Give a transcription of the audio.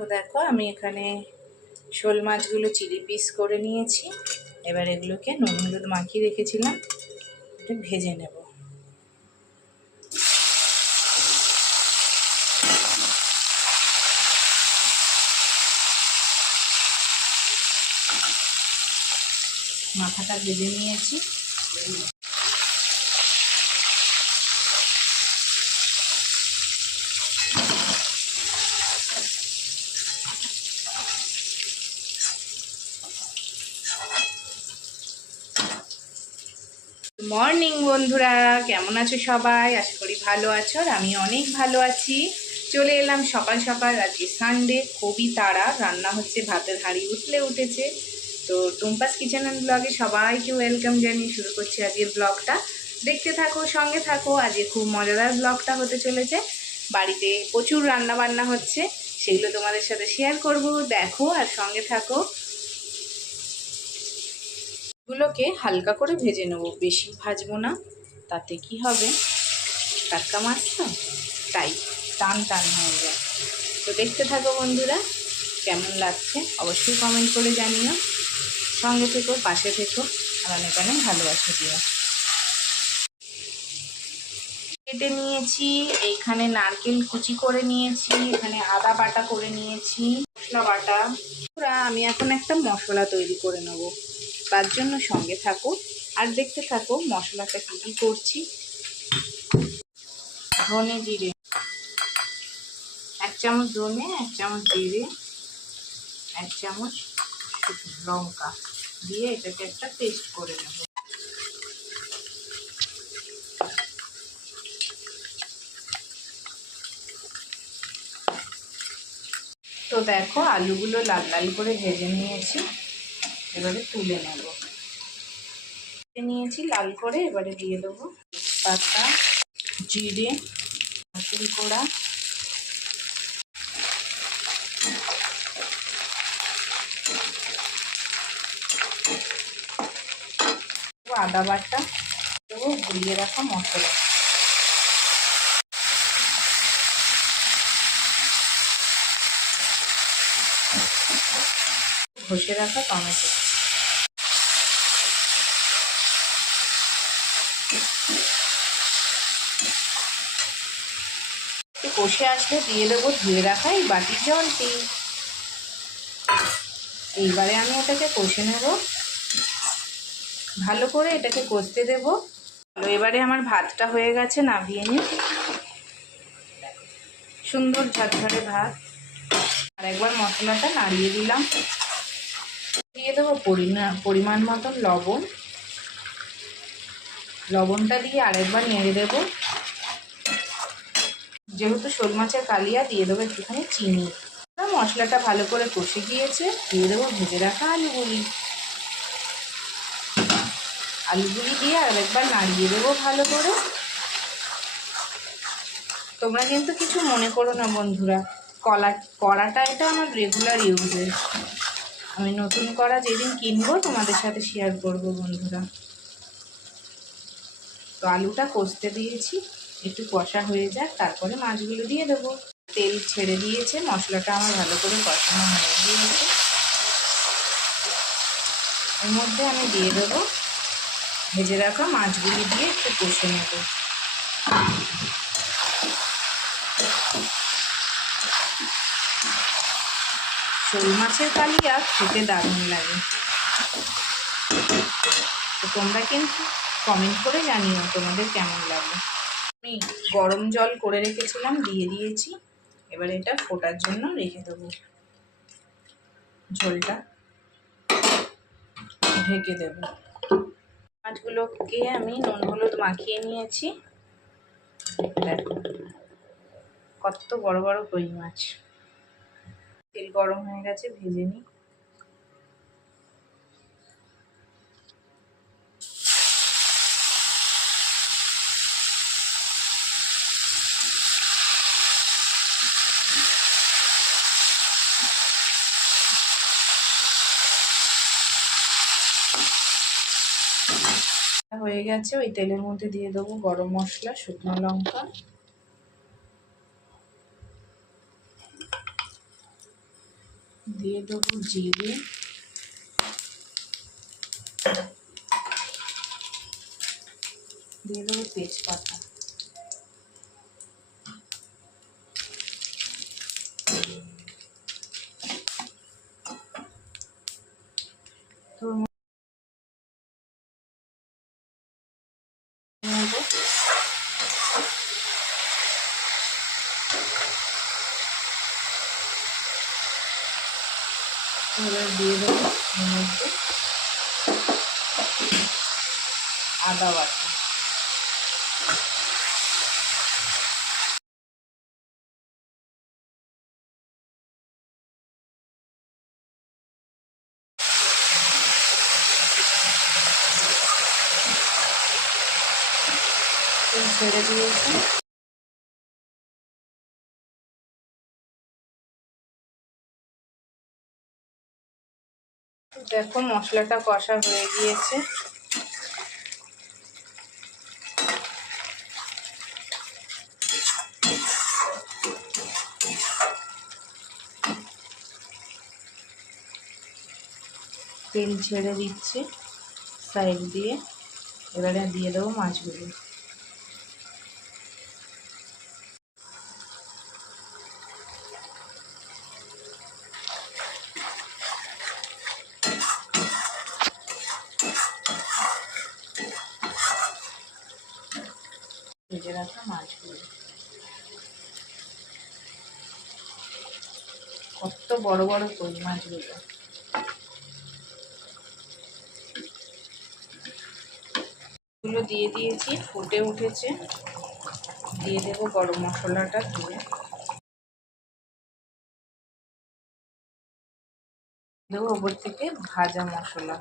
তো দেখো আমি এখানে শোল মাছগুলো চিলি পিস করে নিয়েছি। এবার এগুলোকে নুন হলুদ মাখিয়ে রেখেছিলাম, একটু ভেজে নেব। মাথাটা ভেজে নিয়েছি। মর্নিং বন্ধুরা, কেমন আছো সবাই? আশা করি ভালো আছো, আর আমি অনেক ভালো আছি। চলে এলাম সকাল সকাল, আজকে সানডে, খুবই তাড়া, রান্না হচ্ছে, ভাতের হাঁড়ি উঠেছে। তো টুম্পাস কিচেন অ্যান্ড ব্লগে সবাইকে ওয়েলকাম জানিয়ে শুরু করছি আজকের ব্লগটা। দেখতে থাকো, সঙ্গে থাকো, আজকে খুব মজাদার ব্লগটা হতে চলেছে। বাড়িতে প্রচুর রান্না বান্না হচ্ছে, সেগুলো তোমাদের সাথে শেয়ার করব। দেখো আর সঙ্গে থাকো। গুলোকে হালকা করে ভেজে নেব, বেশি ভাজবো না, তাতে কি হবে, টাটকা মাছ তো, তাই টান টান হয়ে যায়। তো দেখতে থাকো বন্ধুরা, কেমন লাগছে অবশ্যই কমেন্ট করে জানিও। সঙ্গে থেকো, পাশে থেকো, আর অনেক অনেক ভালোবাসা দিও। কেটে নিয়েছি, এইখানে নারকেল কুচি করে নিয়েছি, এখানে আদা বাটা করে নিয়েছি, মশলা বাটা। আমি এখন একটা মশলা তৈরি করে নেব, তার জন্য সঙ্গে থাকো আর দেখতে থাকো মশলাটা কী কী করছি। ধনে জিরে, 1 চামচ ধনে, 1 চামচ জিরে, 1 চামচ লঙ্কা দিয়ে এটাকে একটা পেস্ট করে নেব। তো দেখো আলুগুলো লাল লাল করে ভেজে নিয়েছি, এবারে তুলে নেব। নিয়েছি লাল করে, এবারে দিয়ে দেবো পাতা, জিরে, মশলা গুঁড়া, আদা বাটা, দেবো গুলিয়ে রাখা মশলা, ঘষে রাখা টমেটো। কষে আসলে দিয়ে দেবো ধুয়ে রাখা এই বাটির জলটি। এইবারে আমি এটাকে কষে নেব ভালো করে, এটাকে কষতে দেব। এবারে আমার ভাতটা হয়ে গেছে, নামিয়ে নিই। সুন্দর ঝরঝরে ভাত। আর একবার মশলাটা নাড়িয়ে দিলাম, দিয়ে দেবো পরিমাণ মতন লবণ। লবণটা দিয়ে আরেকবার নেড়ে দেবো। যেহেতু শোল মাছের কালিয়া, দিয়ে দেবো একটুখানি চিনি। মশলাটা ভালো করে কষে গিয়েছে, দিয়ে দেবো ভেজে রাখা আলুগুলি। আলুগুলি দিয়ে আরেকবার নাড়িয়ে দেবো ভালো করে। তোমরা কিন্তু কিছু মনে করো না বন্ধুরা, কড়াটা এটা আমার রেগুলার ইউজের। আমি নতুন কড়া যেদিন কিনবো তোমাদের সাথে শেয়ার করব বন্ধুরা। তো আলুটা কষতে দিয়েছি, একটু কষা হয়ে যাক, তারপরে মাছগুলো দিয়ে দেবো। তেল ছেড়ে দিয়েছে, মশলাটা আমার ভালো করে কষানো হয়ে গিয়েছে। এর মধ্যে আমি দিয়ে দেবো ভেজে রাখা মাছগুলি, দিয়ে একটু কষে নেব। শোল মাছের কালিয়া খেতে দারুণ লাগে। তো তোমরা কিন্তু কমেন্ট করে জানিও তোমাদের কেমন লাগে। আমি গরম জল করে রেখেছিলাম, দিয়ে দিয়েছি। এবার এটা ফোটার জন্য রেখে দেবো, ঝোলটা ঢেকে দেব। মাছগুলোকে আমি নুন হলুদ মাখিয়ে নিয়েছি। দেখো কত বড় বড় কই মাছ। তেল গরম হয়ে গেছে, ভেজে নিই। হয়ে গেছে, ওই তেলের মধ্যে দিয়ে দেবো গরম মশলা, শুকনো লঙ্কা, দিয়ে দেবো জিরে, দিয়ে দেবো তেজপাতা, তো এবার দিয়ে দেবো এর মধ্যে আদা বাটা, ছেড়ে দিয়েছি। দেখো মশলাটা কষা হয়ে গিয়েছে। তেল ছেড়ে দিচ্ছি সাইড দিয়ে। এবারে দিয়ে দেবো মাছগুলো। ভেজে রাখা মাছগুলো, কত বড় বড় কই মাছগুলো। এগুলো দিয়ে দিয়েছি, ফুটে উঠেছে। দিয়ে দেবো গরম মশলাটা ধুয়ে, দেবো ওপর থেকে ভাজা মশলা।